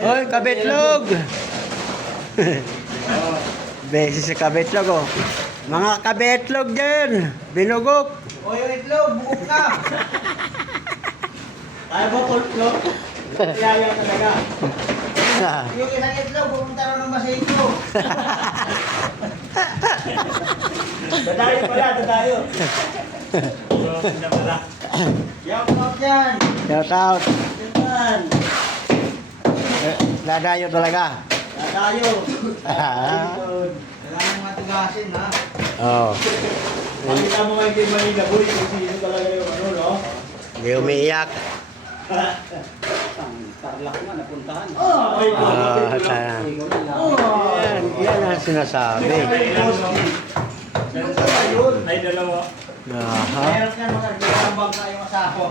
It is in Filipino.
Hoy, kabetlog! Beses sa kabetlog, oh. Mga kabetlog dyan! Binugok! O yung itlog, bukok ka! Kaya ba itlog? Kaya talaga. Yung isang itlog, pumunta rin ng masayko. Dadayo pala, dadayo. Shout out yan! Shout out! Yan! Dadayo talaga. Dadayo! Kailangan matigasin, ha? Oo. Pakita mo kayo kay Manila Boy kung sino talaga yung ano, no? Hindi umiiyak. Tarlac nga, napuntahan. Yan ang sinasabi. Ay, dalawa. Aha. Meron ka makagigambang kayong asawa.